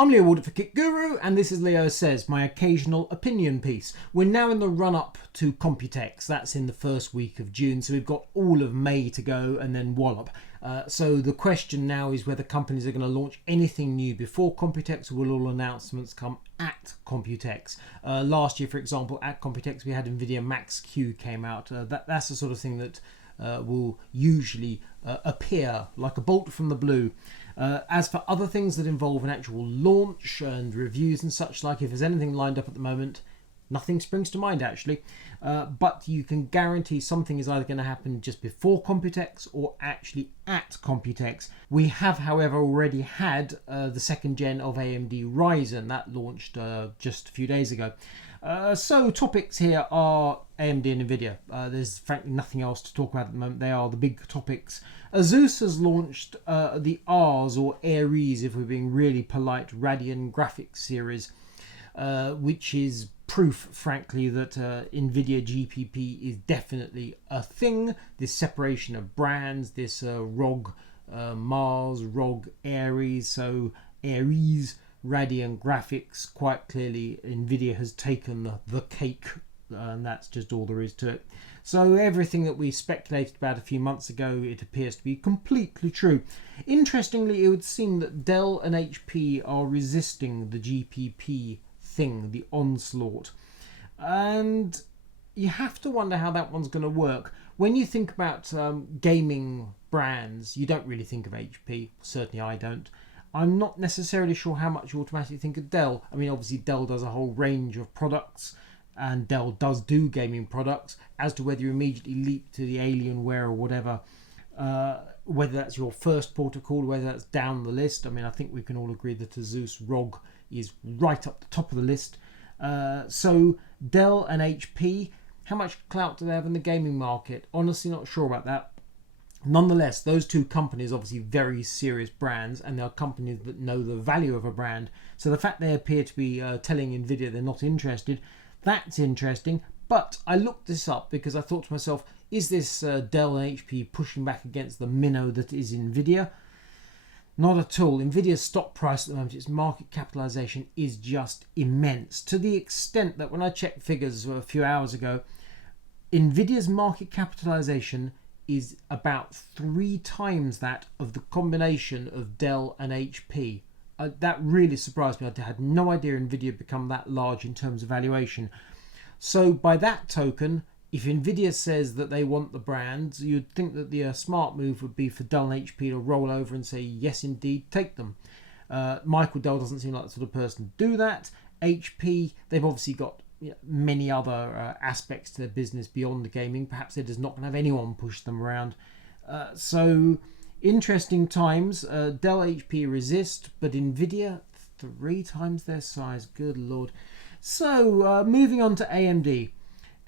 I'm Leo Ward for Kit Guru, and this is Leo Says, my occasional opinion piece. We're now in the run-up to Computex. That's in the first week of June, so we've got all of May to go and then wallop. So the question now is whether companies are going to launch anything new before Computex, or will all announcements come at Computex? Last year, for example, at Computex, we had Nvidia Max-Q came out. That's the sort of thing that will usually appear like a bolt from the blue. As for other things that involve an actual launch and reviews and such like, if there's anything lined up at the moment, nothing springs to mind actually. But you can guarantee something is either going to happen just before Computex or actually at Computex. We have, however, already had the second gen of AMD Ryzen that launched just a few days ago. So topics here are AMD and Nvidia. There's frankly nothing else to talk about at the moment. They are the big topics. Asus has launched the Rs, or Aries if we're being really polite, Radeon graphics series, which is proof, frankly, that Nvidia GPP is definitely a thing. This separation of brands, this ROG Mars, ROG Aries, so Aries, Radeon graphics, quite clearly Nvidia has taken the cake, and that's just all there is to it. So everything that we speculated about a few months ago, it appears to be completely true. Interestingly, it would seem that Dell and HP are resisting the GPP thing, the onslaught, and you have to wonder how that one's going to work. When you think about gaming brands, you don't really think of HP. Certainly I don't. I'm not necessarily sure how much you automatically think of Dell. I mean, obviously Dell does a whole range of products, and Dell does do gaming products. As to whether you immediately leap to the Alienware or whatever, whether that's your first port of call, whether that's down the list, I mean, I think we can all agree that Asus ROG is right up the top of the list. So Dell and HP, how much clout do they have in the gaming market? Honestly, not sure about that. Nonetheless, those two companies are obviously very serious brands, and they are companies that know the value of a brand. So the fact they appear to be telling Nvidia they're not interested, that's interesting. But I looked this up because I thought to myself, is this Dell and HP pushing back against the minnow that is Nvidia? Not at all. Nvidia's stock price at the moment, its market capitalization, is just immense, to the extent that when I checked figures a few hours ago, Nvidia's market capitalization is about 3 times that of the combination of Dell and HP. That really surprised me. I had no idea Nvidia had become that large in terms of valuation. So by that token, if Nvidia says that they want the brands, you'd think that the smart move would be for Dell and HP to roll over and say, yes, indeed, take them. Michael Dell doesn't seem like the sort of person to do that. HP, they've obviously got many other aspects to their business beyond the gaming. Perhaps they're just not going to have anyone push them around. So interesting times. Dell, HP resist, but Nvidia 3 times their size. Good lord. So moving on to AMD.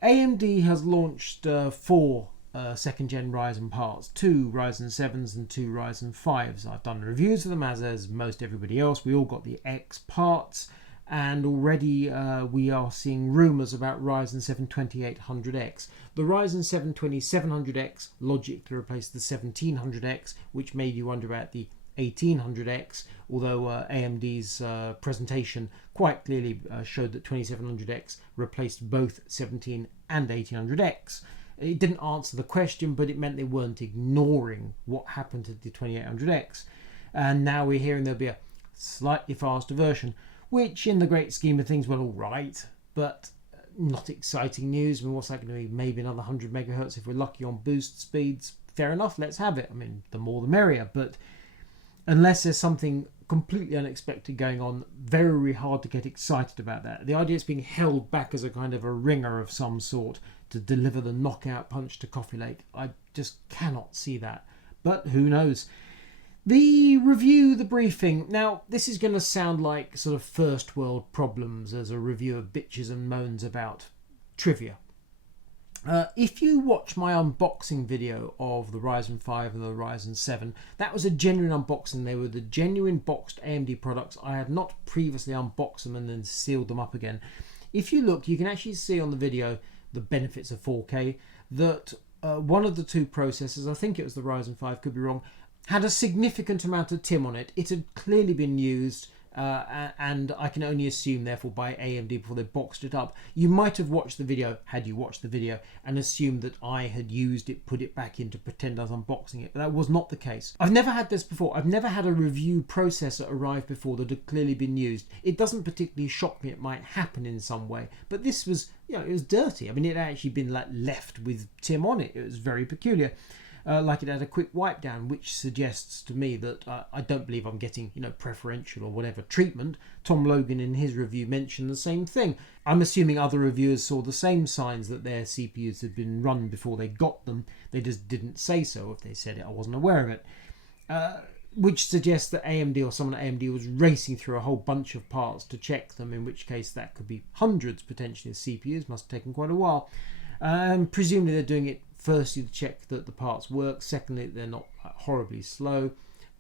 AMD has launched 4 second gen Ryzen parts, 2 Ryzen 7s and 2 Ryzen 5s. I've done reviews of them, as most everybody else. We all got the X parts. And already we are seeing rumours about Ryzen 7 2800X. The Ryzen 7 2700X logically replaced the 1700X, which made you wonder about the 1800X, although AMD's presentation quite clearly showed that 2700X replaced both 17 and 1800X. It didn't answer the question, but it meant they weren't ignoring what happened to the 2800X. And now we're hearing there'll be a slightly faster version, which in the great scheme of things, well, all right, but not exciting news. I mean, what's that going to be? Maybe another 100 megahertz if we're lucky on boost speeds. Fair enough, let's have it. I mean, the more the merrier, but unless there's something completely unexpected going on, very hard to get excited about that. The idea is being held back as a kind of a ringer of some sort to deliver the knockout punch to Coffee Lake. I just cannot see that, but who knows. The review, the briefing. Now, this is going to sound like sort of first world problems as a review of bitches and moans about trivia. If you watch my unboxing video of the Ryzen 5 and the Ryzen 7, that was a genuine unboxing. They were the genuine boxed AMD products. I had not previously unboxed them and then sealed them up again. If you look, you can actually see on the video the benefits of 4K, that one of the 2 processors, I think it was the Ryzen 5, could be wrong, had a significant amount of TIM on it. It had clearly been used and I can only assume, therefore, by AMD before they boxed it up. You might have watched the video, had you watched the video, and assumed that I had used it, put it back in to pretend I was unboxing it. But that was not the case. I've never had this before. I've never had a review processor arrive before that had clearly been used. It doesn't particularly shock me. It might happen in some way. But this was, it was dirty. I mean, it had actually been left with Tim on it. It was very peculiar. Like it had a quick wipe down, which suggests to me that I don't believe I'm getting, preferential or whatever treatment. Tom Logan in his review mentioned the same thing. I'm assuming other reviewers saw the same signs that their CPUs had been run before they got them. They just didn't say so. If they said it, I wasn't aware of it. Which suggests that AMD or someone at AMD was racing through a whole bunch of parts to check them, in which case that could be hundreds potentially of CPUs. Must have taken quite a while. Presumably they're doing it firstly to check that the parts work, secondly they're not horribly slow,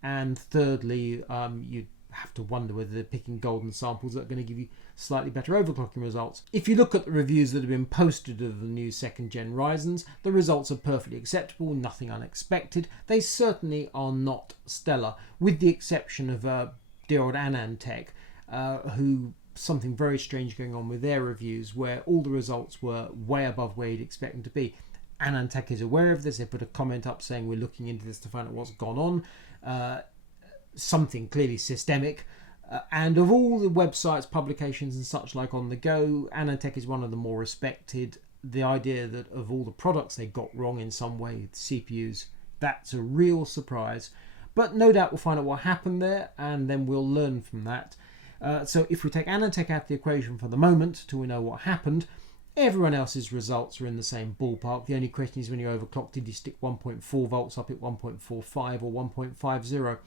and thirdly you have to wonder whether they're picking golden samples that are going to give you slightly better overclocking results. If you look at the reviews that have been posted of the new 2nd Gen Ryzens, the results are perfectly acceptable, nothing unexpected. They certainly are not stellar, with the exception of dear old Anantech, who something very strange going on with their reviews, where all the results were way above where you'd expect them to be. Anantech is aware of this. They put a comment up saying we're looking into this to find out what's gone on. Something clearly systemic. And of all the websites, publications and such like on the go, Anantech is one of the more respected. The idea that of all the products they got wrong in some way, the CPUs, that's a real surprise. But no doubt we'll find out what happened there, and then we'll learn from that. So if we take Anantech out of the equation for the moment, till we know what happened, everyone else's results are in the same ballpark. The only question is when you overclock, did you stick 1.4 volts up at 1.45 or 1.50?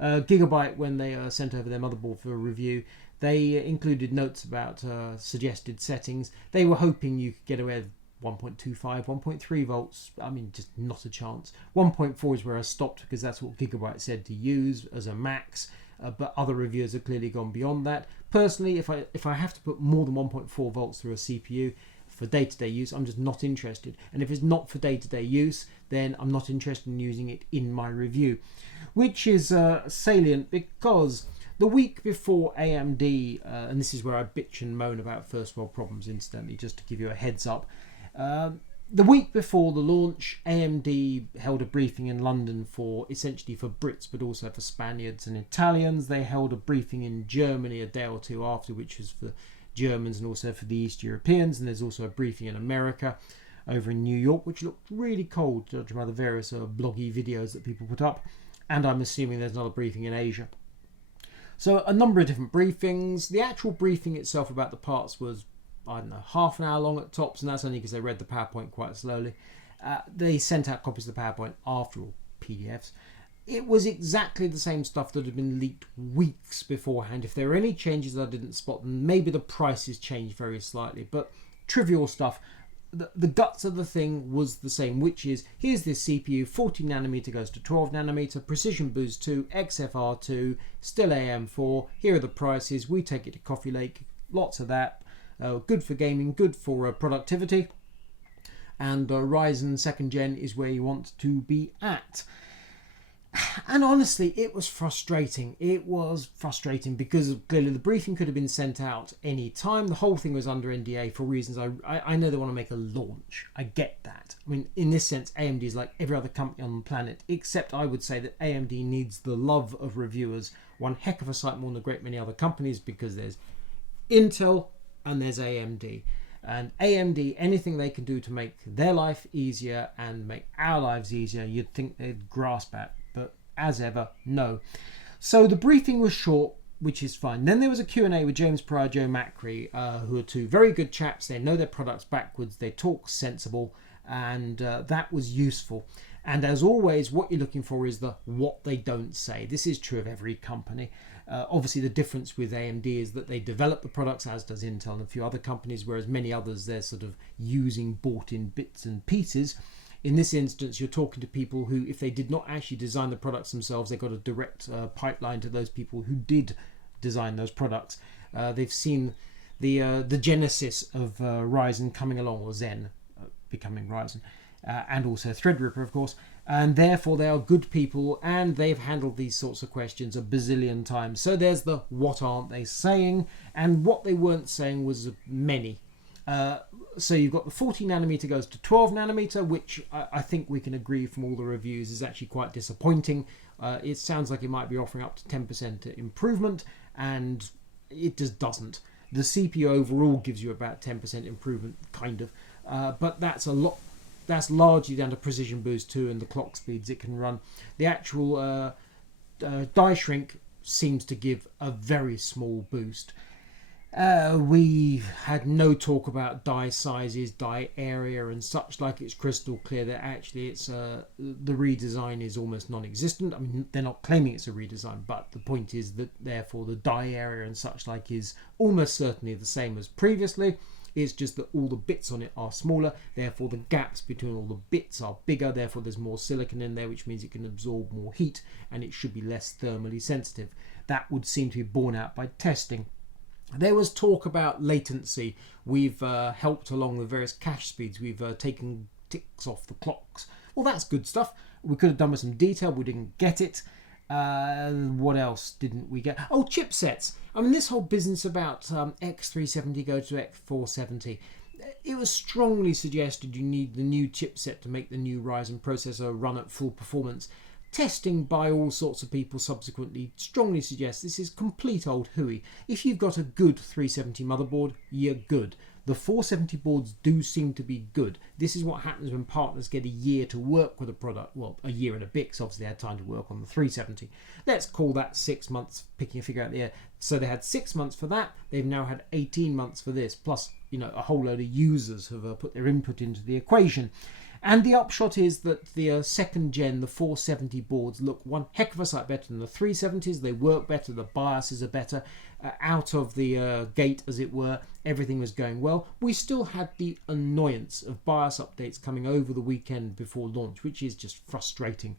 Gigabyte, when they sent over their motherboard for a review, they included notes about suggested settings. They were hoping you could get away with 1.25, 1.3 volts. I mean, just not a chance. 1.4 is where I stopped because that's what Gigabyte said to use as a max. But other reviewers have clearly gone beyond that. Personally, if I have to put more than 1.4 volts through a CPU for day-to-day use, I'm just not interested. And if it's not for day-to-day use, then I'm not interested in using it in my review. Which is salient because the week before AMD, and this is where I bitch and moan about first world problems incidentally, just to give you a heads up, the week before the launch, AMD held a briefing in London essentially for Brits, but also for Spaniards and Italians. They held a briefing in Germany a day or two after, which was for Germans and also for the East Europeans. And there's also a briefing in America over in New York, which looked really cold, judging by the various bloggy videos that people put up. And I'm assuming there's another briefing in Asia. So a number of different briefings. The actual briefing itself about the parts was, I don't know, half an hour long at tops, and that's only because they read the PowerPoint quite slowly. They sent out copies of the PowerPoint after all, PDFs. It was exactly the same stuff that had been leaked weeks beforehand. If there were any changes that I didn't spot, then maybe the prices changed very slightly, but trivial stuff. The guts of the thing was the same, which is, here's this CPU, 14nm goes to 12nm, Precision Boost 2, XFR2, still AM4, here are the prices, we take it to Coffee Lake, lots of that. Good for gaming, good for productivity, and Ryzen 2nd Gen is where you want to be at. And honestly, it was frustrating. It was frustrating because clearly the briefing could have been sent out any time. The whole thing was under NDA for reasons I know they want to make a launch. I get that. I mean, in this sense, AMD is like every other company on the planet, except I would say that AMD needs the love of reviewers one heck of a sight more than a great many other companies, because there's Intel and there's AMD. And AMD, anything they can do to make their life easier and make our lives easier, you'd think they'd grasp at. But as ever, no. So the briefing was short, which is fine. Then there was a Q&A with James Pryor, Joe Macri, who are two very good chaps. They know their products backwards. They talk sensible, and that was useful. And as always, what you're looking for is the what they don't say. This is true of every company. Obviously, the difference with AMD is that they develop the products, as does Intel and a few other companies, whereas many others, they're sort of using bought-in bits and pieces. In this instance, you're talking to people who, if they did not actually design the products themselves, they got a direct pipeline to those people who did design those products. They've seen the genesis of Ryzen coming along, or Zen becoming Ryzen. and also Threadripper, of course, and therefore they are good people and they've handled these sorts of questions a bazillion times. So there's the what aren't they saying, and what they weren't saying was many. So you've got the 14 nanometer goes to 12 nanometer, which I think we can agree from all the reviews is actually quite disappointing. It sounds like it might be offering up to 10% improvement, and it just doesn't. The CPU overall gives you about 10% improvement, kind of, but that's a lot. That's largely down to precision boost 2 and the clock speeds it can run. The actual die shrink seems to give a very small boost. We had no talk about die sizes, die area and such like. It's crystal clear that actually it's the redesign is almost non-existent. I mean, they're not claiming it's a redesign, but the point is that therefore the die area and such like is almost certainly the same as previously. It's just that all the bits on it are smaller, therefore the gaps between all the bits are bigger, therefore there's more silicon in there, which means it can absorb more heat and it should be less thermally sensitive. That would seem to be borne out by testing. There was talk about latency. We've helped along with various cache speeds. We've taken ticks off the clocks. Well, that's good stuff. We could have done with some detail. We didn't get it. What else didn't we get? Oh, chipsets. I mean, this whole business about X370 go to X470. It was strongly suggested you need the new chipset to make the new Ryzen processor run at full performance. Testing by all sorts of people subsequently strongly suggests this is complete old hooey. If you've got a good 370 motherboard, you're good. The 470 boards do seem to be good. This is what happens when partners get a year to work with a product. Well, a year and a bit, because obviously they had time to work on the 370. Let's call that 6 months, picking a figure out the air. So they had 6 months for that. They've now had 18 months for this. Plus, a whole load of users have put their input into the equation. And the upshot is that the second gen, the 470 boards, look one heck of a sight better than the 370s. They work better, the BIOSes are better. Out of the gate, as it were, everything was going well. We still had the annoyance of BIOS updates coming over the weekend before launch, which is just frustrating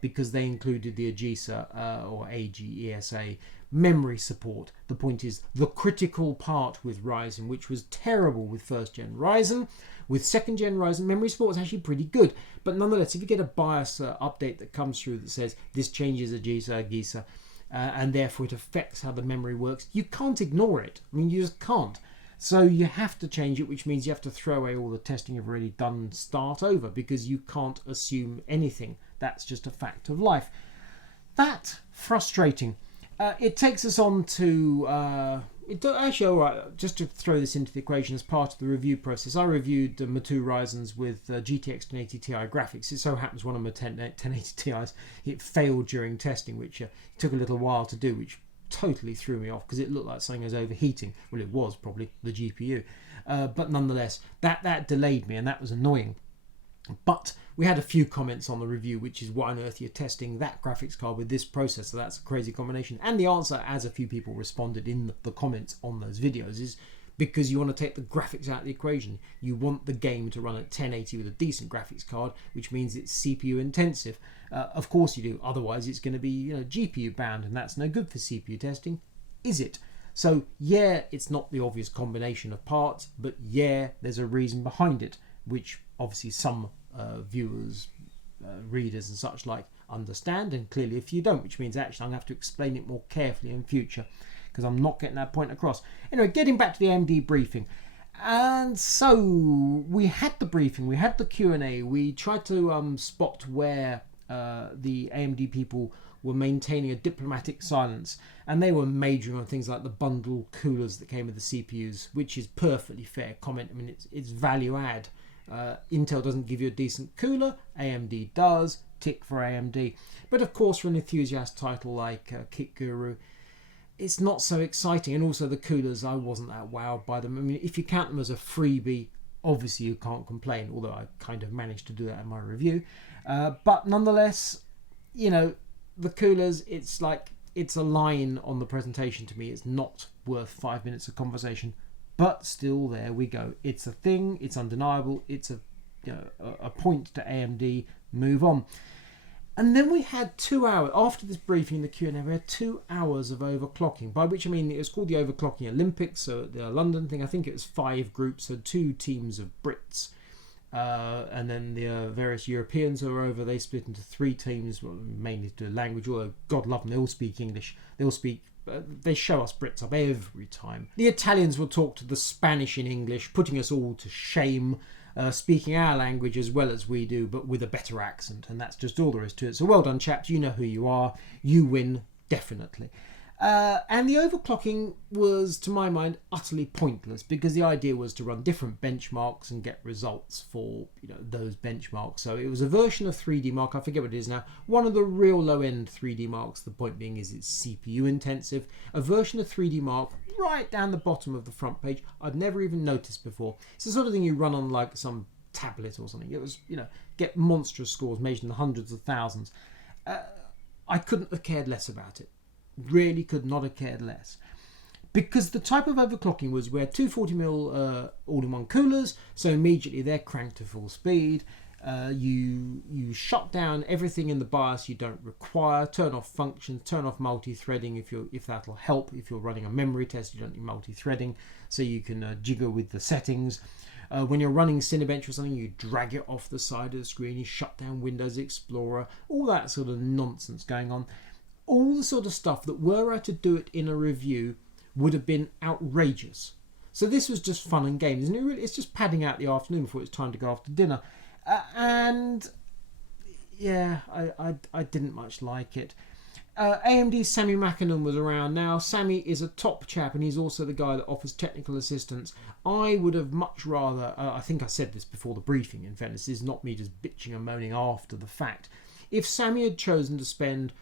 because they included the AGESA or AGESA memory support. The point is the critical part with Ryzen, which was terrible with first gen Ryzen. With second gen Ryzen, memory support is actually pretty good. But nonetheless, if you get a BIOS update that comes through that says this changes AGESA, and therefore it affects how the memory works, you can't ignore it. I mean, you just can't. So you have to change it, which means you have to throw away all the testing you've already done and start over, because you can't assume anything. That's just a fact of life. That's frustrating. It takes us on to... actually, all right, just to throw this into the equation as part of the review process, I reviewed my two Ryzens with GTX 1080 Ti graphics. It so happens one of my 1080 Ti's, it failed during testing, which took a little while to do, which totally threw me off because it looked like something was overheating. Well, it was probably the GPU. But nonetheless, that delayed me, and that was annoying. But we had a few comments on the review, which is why on earth you're testing that graphics card with this processor. That's a crazy combination. And the answer, as a few people responded in the comments on those videos, is because you want to take the graphics out of the equation. You want the game to run at 1080 with a decent graphics card, which means it's CPU intensive. Of course you do. Otherwise it's going to be GPU bound, and that's no good for CPU testing, is it? So yeah, it's not the obvious combination of parts, but yeah, there's a reason behind it, which obviously some viewers, readers and such like understand, and clearly if you don't, which means actually I'm going to have to explain it more carefully in future because I'm not getting that point across. Anyway, getting back to the AMD briefing. And so we had the briefing, we had the Q&A, we tried to spot where the AMD people were maintaining a diplomatic silence, and they were majoring on things like the bundle coolers that came with the CPUs, which is perfectly fair comment. I mean, it's value add. Intel doesn't give you a decent cooler, AMD does, tick for AMD. But of course, for an enthusiast title like Kit Guru, it's not so exciting. And also the coolers, I wasn't that wowed by them. I mean, if you count them as a freebie, obviously you can't complain, although I kind of managed to do that in my review. But nonetheless, the coolers, it's a line on the presentation to me. It's not worth 5 minutes of conversation. But still, there we go. It's a thing. It's undeniable. It's a point to AMD. Move on. And then we had 2 hours after this briefing, the Q&A. We had 2 hours of overclocking, by which I mean it was called the Overclocking Olympics. So the London thing, I think it was 5 groups, so 2 teams of Brits, and then the various Europeans who are over, they split into 3 teams, mainly to language, although God love them, they all speak English. They show us Brits up every time. The Italians will talk to the Spanish in English, putting us all to shame, speaking our language as well as we do, but with a better accent, and that's just all there is to it. So well done, chaps, you know who you are, you win, definitely. And the overclocking was, to my mind, utterly pointless, because the idea was to run different benchmarks and get results for those benchmarks. So it was a version of 3D Mark, I forget what it is now, one of the real low-end 3D Marks. The point being is it's CPU intensive. A version of 3D Mark right down the bottom of the front page I'd never even noticed before. It's the sort of thing you run on like some tablet or something. It was, get monstrous scores measured in the hundreds of thousands. I couldn't have cared less about it. Really could not have cared less, because the type of overclocking was we had 240mm all-in-one coolers, so immediately they're cranked to full speed. You shut down everything in the BIOS you don't require, turn off functions, turn off multi-threading if that'll help. If you're running a memory test, you don't need multi-threading, so you can jiggle with the settings. When you're running Cinebench or something, you drag it off the side of the screen, you shut down Windows Explorer, all that sort of nonsense going on. All the sort of stuff that, were I to do it in a review, would have been outrageous. So this was just fun and games, and it's just padding out the afternoon before it's time to go after dinner. And yeah, I didn't much like it. AMD's Sami Makinen was around now. Sami is a top chap, and he's also the guy that offers technical assistance. I would have much rather, I think I said this before the briefing, in fairness, this is not me just bitching and moaning after the fact. If Sami had chosen to spend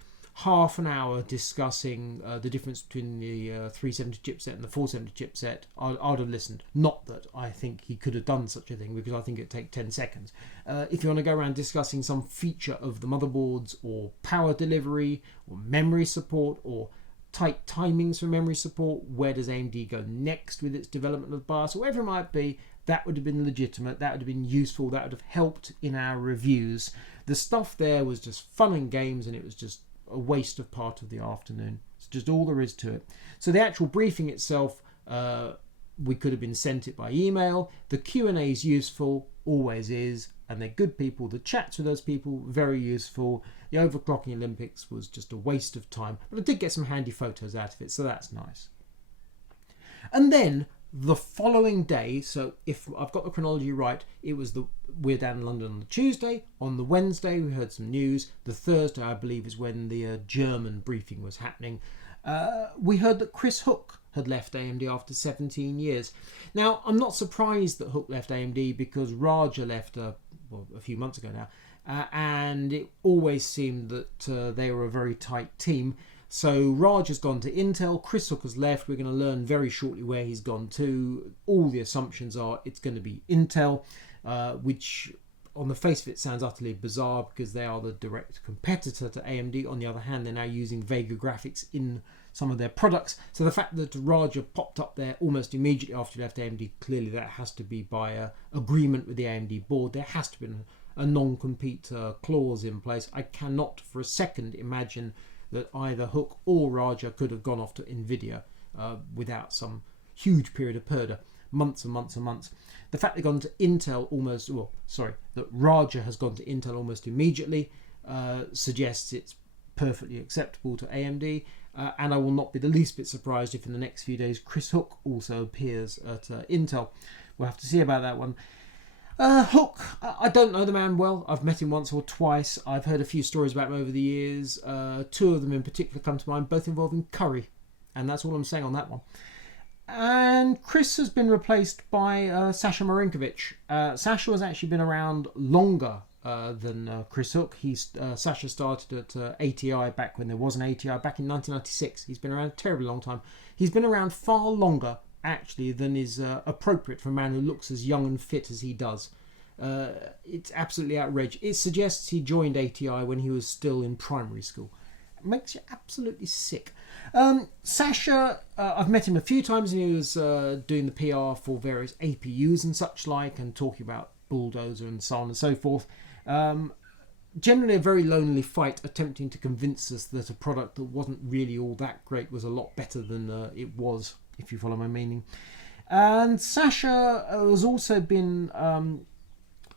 half an hour discussing the difference between the 370 chipset and the 470 chipset, I'd have listened. Not that I think he could have done such a thing, because I think it'd take 10 seconds. If you want to go around discussing some feature of the motherboards, or power delivery, or memory support, or tight timings for memory support, where does AMD go next with its development of BIOS, whatever it might be, that would have been legitimate, that would have been useful, that would have helped in our reviews. The stuff there was just fun and games, and it was just a waste of part of the afternoon. It's just all there is to it. So the actual briefing itself, we could have been sent it by email. The Q&A is useful, always is, and they're good people. The chats with those people, very useful. The overclocking Olympics was just a waste of time, but I did get some handy photos out of it, so that's nice. And then the following day, so if I've got the chronology right, we're down in London on the Tuesday. On the Wednesday, we heard some news. The Thursday, I believe, is when the German briefing was happening. We heard that Chris Hook had left AMD after 17 years. Now, I'm not surprised that Hook left AMD, because Raja left a few months ago now, and it always seemed that they were a very tight team. So Raj has gone to Intel, Chris Hook has left. We're going to learn very shortly where he's gone to. All the assumptions are it's going to be Intel, which on the face of it sounds utterly bizarre, because they are the direct competitor to AMD. On the other hand, they're now using Vega graphics in some of their products. So the fact that Raja popped up there almost immediately after he left AMD, clearly that has to be by agreement with the AMD board. There has to be a non-compete clause in place. I cannot for a second imagine that either Hook or Raja could have gone off to Nvidia without some huge period of purdah, months and months and months. The fact they've gone to Intel that Raja has gone to Intel almost immediately suggests it's perfectly acceptable to AMD, and I will not be the least bit surprised if in the next few days Chris Hook also appears at Intel. We'll have to see about that one. Hook, I don't know the man well. I've met him once or twice. I've heard a few stories about him over the years. 2 of them in particular come to mind, both involving curry. And that's all I'm saying on that one. And Chris has been replaced by Sasa Marinkovic. Sasha has actually been around longer than Chris Hook. Sasha started at ATI back when there was an ATI, back in 1996. He's been around a terribly long time. He's been around far longer actually than is appropriate for a man who looks as young and fit as he does. It's absolutely outrageous. It suggests he joined ATI when he was still in primary school. It makes you absolutely sick. Sasha, I've met him a few times, and he was doing the PR for various APUs and such like, and talking about Bulldozer and so on and so forth. Generally a very lonely fight, attempting to convince us that a product that wasn't really all that great was a lot better than it was, if you follow my meaning. And Sasha has also been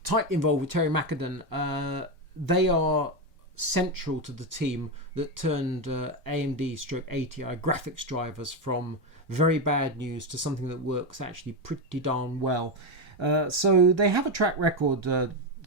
tightly involved with Terry McAdon. They are central to the team that turned AMD/ATI graphics drivers from very bad news to something that works actually pretty darn well. So they have a track record,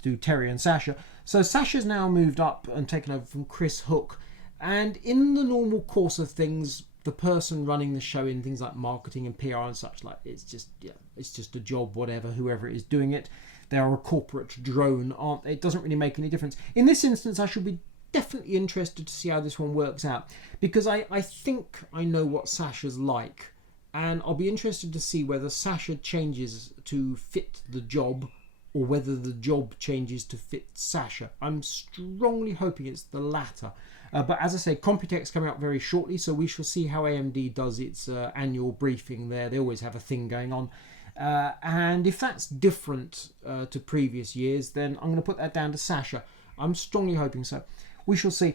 do Terry and Sasha. So Sasha's now moved up and taken over from Chris Hook. And in the normal course of things, the person running the show in things like marketing and PR and such, like, it's just a job, whatever, whoever is doing it. They are a corporate drone, aren't they? It doesn't really make any difference. In this instance, I should be definitely interested to see how this one works out, because I think I know what Sasha's like, and I'll be interested to see whether Sasha changes to fit the job or whether the job changes to fit Sasha. I'm strongly hoping it's the latter. But as I say, Computex coming up very shortly, so we shall see how AMD does its annual briefing there. They always have a thing going on. And if that's different to previous years, then I'm going to put that down to Sasha. I'm strongly hoping so. We shall see.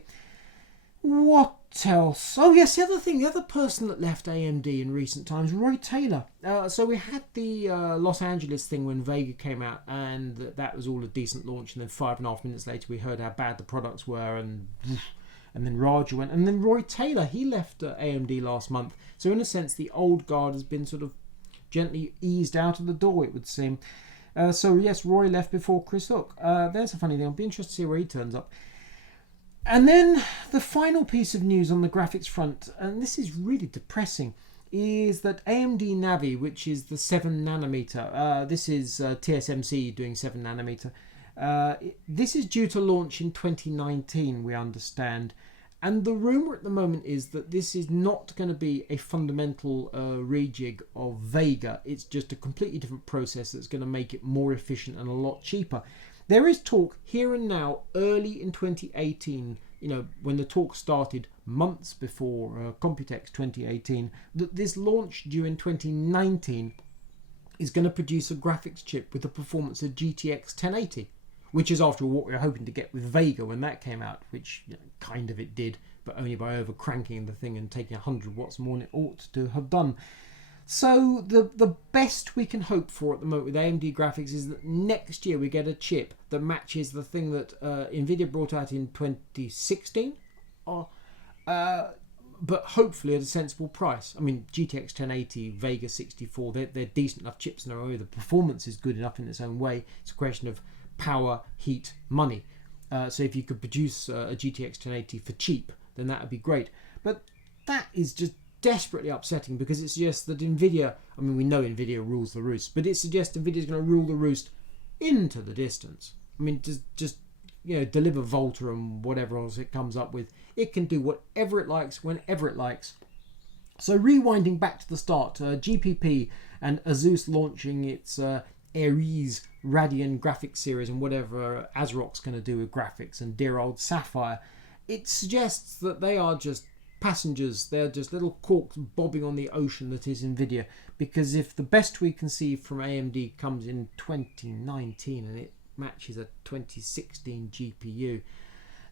What else? Oh yes, the other person that left AMD in recent times, Roy Taylor. So we had the Los Angeles thing when Vega came out, and that was all a decent launch, and then 5.5 minutes later we heard how bad the products were, and then Raja went, and then Roy Taylor, he left AMD last month. So in a sense, the old guard has been sort of gently eased out of the door, it would seem. So yes, Roy left before Chris Hook. There's a funny thing. I'll be interested to see where he turns up. And then the final piece of news on the graphics front, and this is really depressing, is that AMD Navi, which is the 7nm, this is TSMC doing 7nm, this is due to launch in 2019, we understand. And the rumour at the moment is that this is not going to be a fundamental rejig of Vega. It's just a completely different process that's going to make it more efficient and a lot cheaper. There is talk here and now, early in 2018, when the talk started months before Computex 2018, that this launch due in 2019 is going to produce a graphics chip with the performance of GTX 1080, which is after all what we were hoping to get with Vega when that came out, which kind of it did, but only by over cranking the thing and taking 100 watts more than it ought to have done. So the best we can hope for at the moment with AMD graphics is that next year we get a chip that matches the thing that Nvidia brought out in 2016, but hopefully at a sensible price. I mean, GTX 1080, Vega 64, they're decent enough chips in their own way. The performance is good enough in its own way. It's a question of power, heat, money. So if you could produce a GTX 1080 for cheap, then that would be great. But that is just desperately upsetting, because it suggests that Nvidia, I mean, we know Nvidia rules the roost, but it suggests Nvidia is going to rule the roost into the distance. I mean, just deliver Volta and whatever else it comes up with. It can do whatever it likes, whenever it likes. So rewinding back to the start, GPP and Asus launching its Aries Radeon graphics series and whatever ASRock's going to do with graphics, and dear old Sapphire, it suggests that they are just passengers. They're just little corks bobbing on the ocean that is Nvidia, because if the best we can see from AMD comes in 2019 and it matches a 2016 GPU,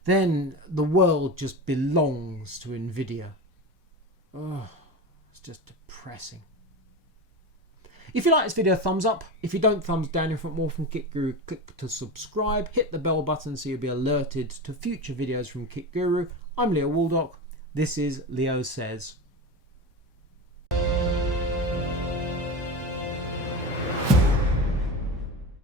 then the world just belongs to Nvidia. Oh, it's just depressing. If you like this video, thumbs up. If you don't, thumbs down. If you want more from Kit Guru, click to subscribe. Hit the bell button so you'll be alerted to future videos from Kit Guru. I'm Leo Waldock. This is Leo Says.